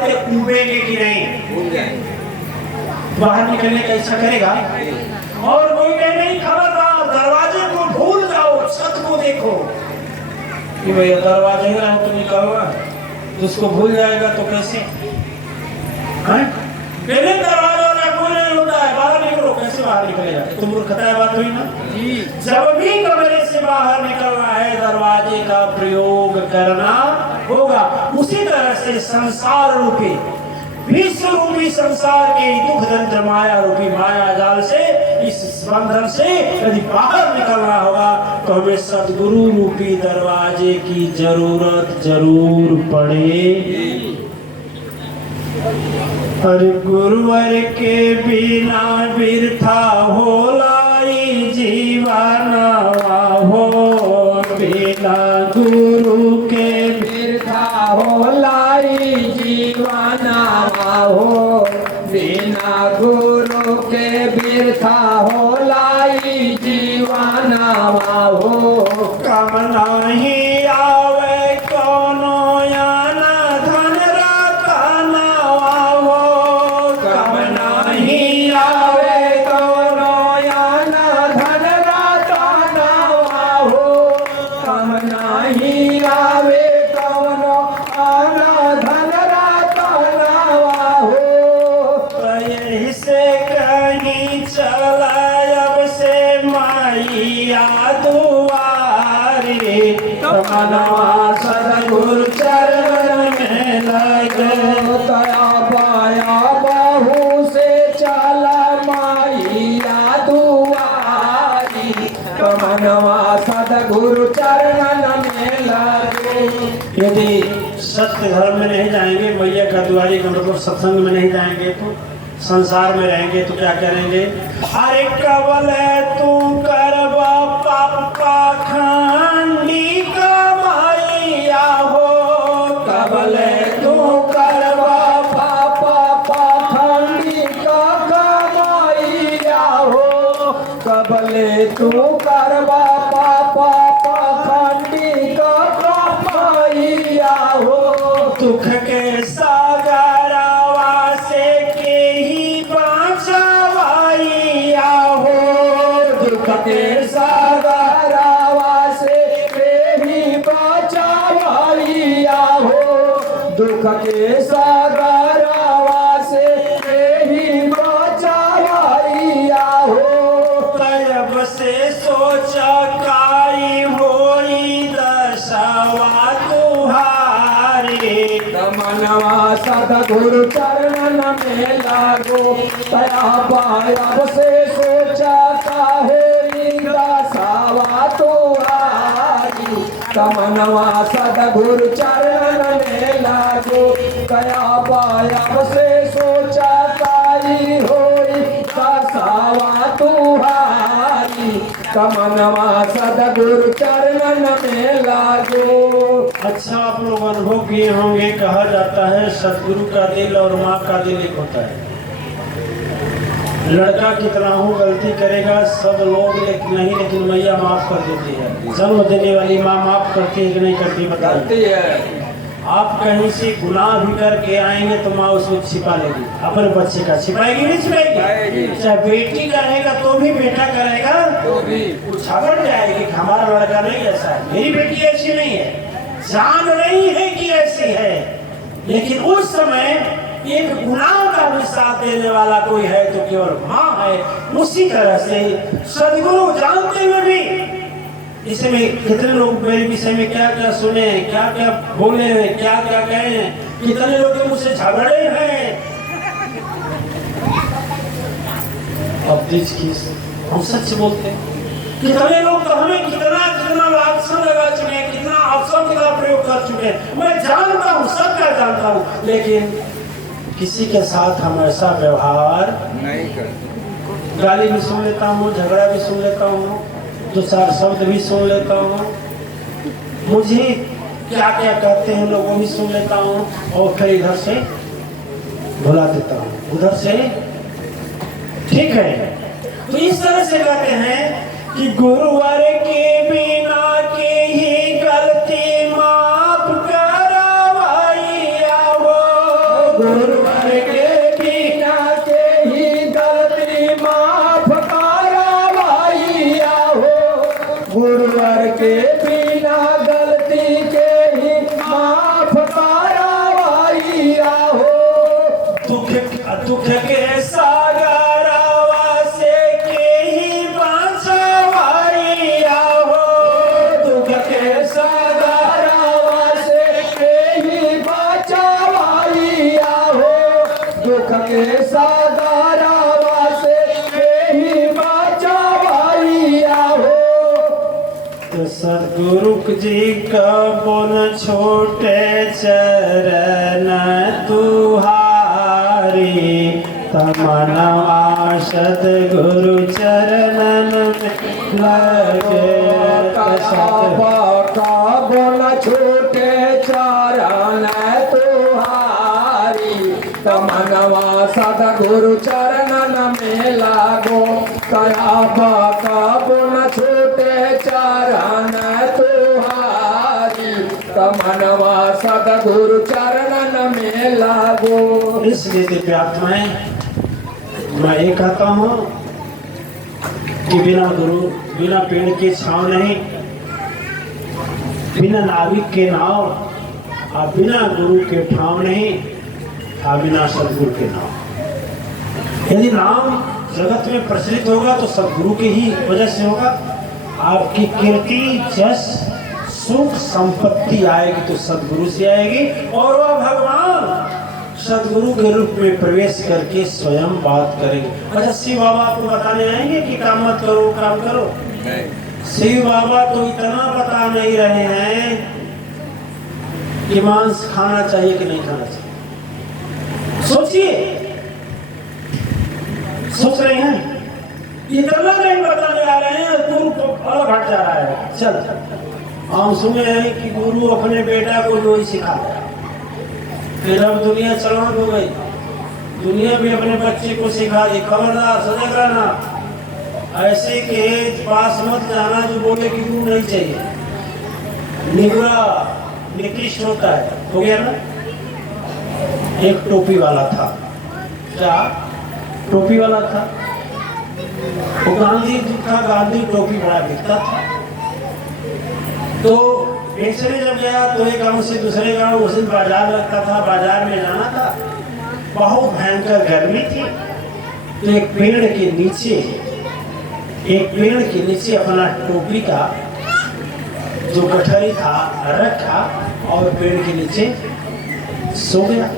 कूदेंगे कि नहीं, बाहर निकलने का इच्छा करेगा। और कोई कहे नहीं खबरदार दरवाजे को भूल जाओ, छत को देखो कि भैया दरवाजे ही रहा तो निकलवा, जिसको भूल जाएगा तो कैसे पहले दरवाजा कोई नहीं होता है, बाहर निकलो, कैसे बाहर निकलेगा? तो मूर्खता है, बात हुई ना। जब भी कमरे से बाहर निकलना है दरवाजे का प्रयोग करना होगा। उसी तरह से संसार रूपी विश्व रूपी संसार के दुख दंत्र माया रूपी माया जाल से, इस बंधन से यदि बाहर निकलना होगा तो हमें सदगुरु रूपी दरवाजे की जरूरत जरूर पड़ेगी। अरे गुरुवर के बिना बिरथा होलाई जीवनवा हो, बिना गुरु के बिरथा होलाई जीवनवा हो, बिना गुरु के बिरथा होलाई जीवनवा हो। कम नहीं आवे कोनो सदगुरु चरण में लगे, तया पाया बाहू से चला माइया दुआरी, कमनवा सदगुरु चरण में लगे। यदि सत्य धर्म में नहीं जाएंगे, मैया का दुआरी का मतलब सत्संग में नहीं जाएंगे तो संसार में रहेंगे तो क्या करेंगे? अरे कबल तू करबा पापा खंडी कमाइया हो, कबल तू करबा पापा खंडी का कमाइया हो, कबल तू करबा पापा खंडी का कमाइया हो। दुख के सागरवा से के ही बचावाइया हो, दुख के सागरवा से के ही बचावाइया हो, दुख के सागरवा से के ही बचावाइया हो। तब से सोचा काई होई दशवा तुहारी, मनवा सदगुरु चरण में लागो, तया पाया से सोचा काहे दासावा तुहारी, मनवा सदगुरु चरण में लागो, तया पाया से सोचा काई होई दासावा तुहारी, मनवा सदगुरु चरण में लागो। अच्छा, आप लोग अनुभव किए होंगे, कहा जाता है सदगुरु का दिल और माँ का दिल एक होता है। लड़का कितना हो गलती करेगा सब लोग नहीं, लेकिन मैया माफ कर देती है। जन्म देने वाली माँ माफ करती है कि नहीं करती? बताती है। आप कहीं से गुनाह भी करके आएंगे तो माँ उसको छिपा लेगी, अपने बच्चे का छिपाएगी नहीं छिपाएगी? चाहे बेटी करेगा तो भी बेटा करेगा तो भी छबड़ जाएगी कि हमारा लड़का नहीं ऐसा है, मेरी बेटी ऐसी नहीं है। जान रही है कि ऐसी है, लेकिन उस समय एक गुनाह का भी साथ देने वाला कोई है तो केवल माँ है। उसी तरह से सदगुरु जानते हुए भी, इसमें कितने लोग मेरे विषय में क्या क्या सुने, क्या क्या बोले हैं, क्या क्या कहे हैं, कितने लोग मुझसे झगड़े हैं। अब हम सच बोलते हैं, कितने लोग तो हमें कितना लालसन लगा चुके हैं, कितना अवसर का प्रयोग कर चुके हैं। मैं जानता हूँ, सब क्या जानता हूँ, लेकिन किसी के साथ हम ऐसा व्यवहार नहीं करते। गाली भी सुन लेता हूँ, झगड़ा भी सुन लेता हूँ, दो चार शब्द भी सुन लेता हूँ, मुझे क्या क्या कहते हैं लोग वो भी सुन लेता हूँ, और फिर इधर से भुला देता हूँ, उधर से। ठीक है, तो इस तरह से कहते हैं कि गुरुवर के बिना के ही गलती माफ करवाइया हो, गुरुवर के बिना के ही गलती माफ करवाइया हो, गुरुवर के बिना गलती के ही माफ करवाइया हो। दुख दुख के सागरवा से के ही बचावाइया हो, दुख के सागरवा से के ही बचावाइया हो, दुख के सागरवा से के ही बचावाइया हो। तो सदगुरु जी का बोन छोटे चरण तुहारी, तमनवा सदगुरु चरणन में लगे बोल छोटे चरण तुहारी, तमनवा सदगुरु चरणन में लागो। कया बोल छोटे चरण तुहारी, तमनवा सदगुरु चरणन में लागो। इसलिए दिव्य आत्माएं, मैं ये कहता हूँ कि बिना गुरु, बिना पेड़ के छांव नहीं, बिना नाविक के नाव, और बिना गुरु के ठाव नहीं, और बिना सदगुरु के नाव। यदि नाम जगत में प्रचलित होगा तो सदगुरु के ही वजह से होगा। आपकी कीर्ति, जस, सुख, संपत्ति आएगी तो सदगुरु से आएगी, और वह भगवान सदगुरु के रूप में प्रवेश करके स्वयं बात करेंगे। अच्छा, शिव बाबा आपको बताने आएंगे कि काम मत करो, काम करो? शिव बाबा तो इतना बता नहीं रहे हैं कि मांस खाना चाहिए कि नहीं खाना चाहिए। सोचिए, सोच रहे हैं? इतना नहीं बताने आ रहे हैं, गुरु को अलग हट जा रहा है। चल, हम सुने हैं कि गुरु अपने बेटा को जो ही सिखाता है। फिर अब दुनिया चलाक हो गई, दुनिया भी अपने बच्चे को सिखा दी। खबरदार, सजग रहना, ऐसे के पास मत जाना जो बोले कि गुरु नहीं चाहिए। निगुरा निकृष्ट होता है। हो गया ना? एक टोपी वाला था, क्या टोपी वाला था? वो गांधी जी था, गांधी टोपी बड़ा बिकता था। तो बेचने जब गया तो एक गांव से दूसरे गांव, उस दिन बाजार लगता था, बाजार में जाना था। बहुत भयंकर गर्मी थी, तो एक पेड़ के नीचे अपना टोपी का जो गठरी था रखा और पेड़ के नीचे सो गया।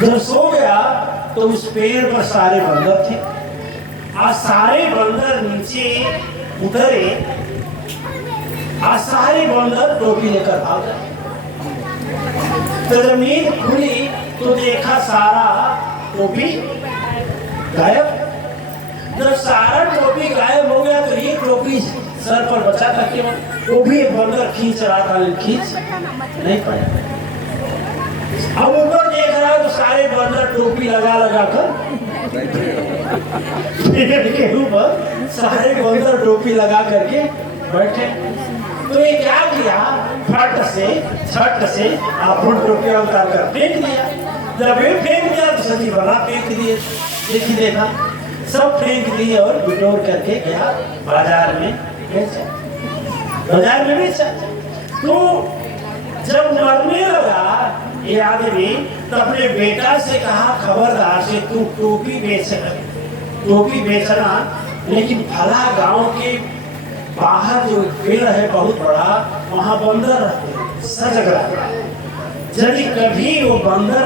जब सो गया तो उस पेड़ पर सारे बंदर थे, और सारे बंदर नीचे उतरे, और सारे बंदर टोपी लेकर भाग गए। तो जब नींद खुली तो देखा सारा टोपी गायब। जब सारा टोपी गायब हो गया तो ये टोपी सर पर बचा था केवल, वो भी एक बंदर खींच रहा था, खींच नहीं पाया। अब ऊपर देख रहा तो सारे बंदर टोपी लगा कर पेड़ के ऊपर सारे बंदर टोपी लगा करके बैठे। तो ये क्या किया, फट से आपन टोपी उतार कर फेंक दिया। जब ये फेंक दिया तो सभी बना फेंक दिए। देखा, सब फेंक दिए और बिटोर करके गया बाजार में बेचा। तो जब मरने लगा ये आदमी तो अपने बेटा से कहा, खबरदार से तू टोपी बेचना, लेकिन फला गांव के बाहर जो पेड़ है बहुत बड़ा, वहां बंदर सजग रहता है। यदि कभी वो बंदर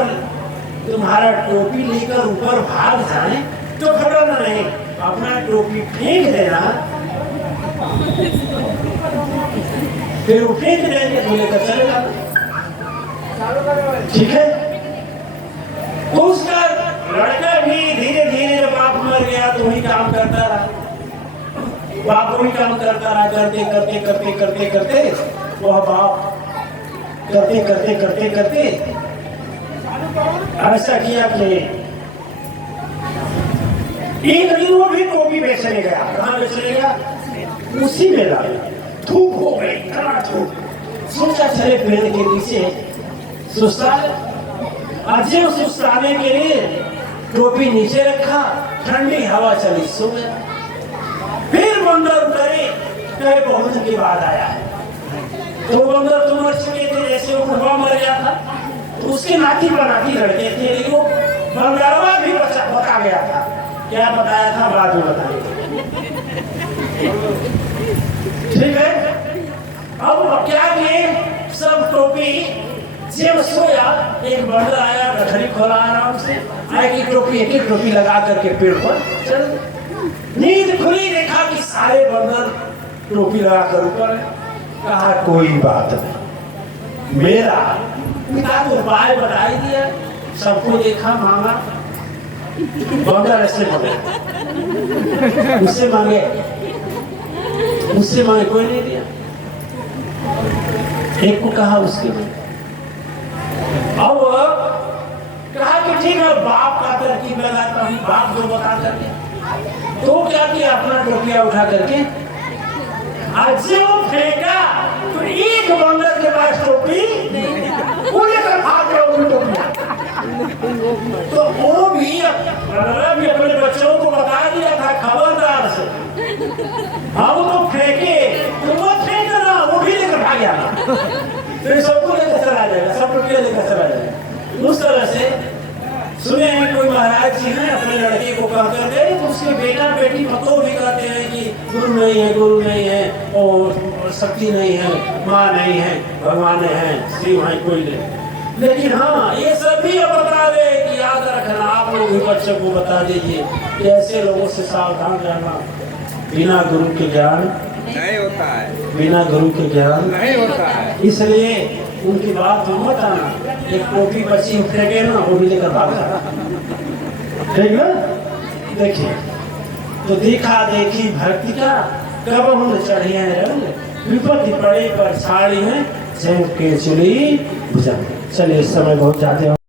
तुम्हारा टोपी लेकर ऊपर भाग जाए तो घबराना नहीं, अपना टोपी फेंक देना, फिर वो फेंक देंगे तो लेकर चले जाना। ठीक है? तो उसका लड़का भी धीरे धीरे जब बाप मर गया तो वही काम करता रहा, बाप वही काम करता रहा। करते वह बाप करते ऐसा किया कि एक दिन वो भी टोपी बेचने गया। कहाँ बेचने गया? उसी में लाया। धूप हो गई, इतना धूप। सोचा चले पेड़ के नीचे, सोचता अजय सुस्ताने के लिए टोपी नीचे रखा, ठंडी हवा चली, सो गया। फिर बंदर उतरे, कहे बहुत दिन के बाद आया है। तो बंदर तो मर चुके थे, जैसे वो बुढ़वा मर गया था, तो उसके नाती बनाती लड़के थे, लेकिन वो बंदरवा भी बता गया था। क्या बताया था बाद में बताएंगे, ठीक है। अब क्या किए, सब टोपी जब सोया, एक बंदर आया, गठरी खोला आराम से, आए की टोपी एक एक टोपी लगा करके पेड़ पर चल। नींद खुली, देखा कि सारे बंदर टोपी लगा कर ऊपर है। कहा कोई बात नहीं, मेरा पिता को उपाय बताई दिया, सबको देखा, मांगा। बंदर ऐसे बोले, उससे मांगे, कोई नहीं दिया। एक को कहा, उसके अब कहा कि ठीक है, बाप का तरकीब लगाता हूँ, बाप जो बता करके। तो क्या किया, अपना टोपिया उठा करके आज वो फेंका, तो एक बंदर के पास टोपी वो लेकर भाग गया, वो टोपिया। तो वो भी अपने बच्चों को बता दिया था खबरदार से, हम तो फेंके, तो वो फेंकना, वो भी लेकर भाग गया। फिर सबको लेकर चला जाएगा, सब टोपिया लेकर चला जाएगा। उस तरह से सुने हैं कोई महाराज जी ने अपने लड़के को कहा करते, तो उसके बेटा बेटी पतो भी कहते हैं कि गुरु नहीं है, और शक्ति नहीं है, माँ नहीं है, भगवान है, शिव है, कोई नहीं। लेकिन हाँ, ये सभी बता दे कि याद रखना, आप लोग भी बच्चों को बता दीजिए कि ऐसे लोगों से सावधान रहना। बिना गुरु के ज्ञान नहीं होता है, बिना गुरु के ज्ञान नहीं होता है। इसलिए उनकी बात तो मत आना। एक टोपी बच्ची फेंके ना, वो भी लेकर भाग जाना, ठीक ना। देखिए, तो देखा देखी भक्ति का कब हम चढ़िए रंग, विपत्ति पड़े पर साड़ी है, जंग के चुली भुजंग। चलिए, इस समय बहुत जाते हो।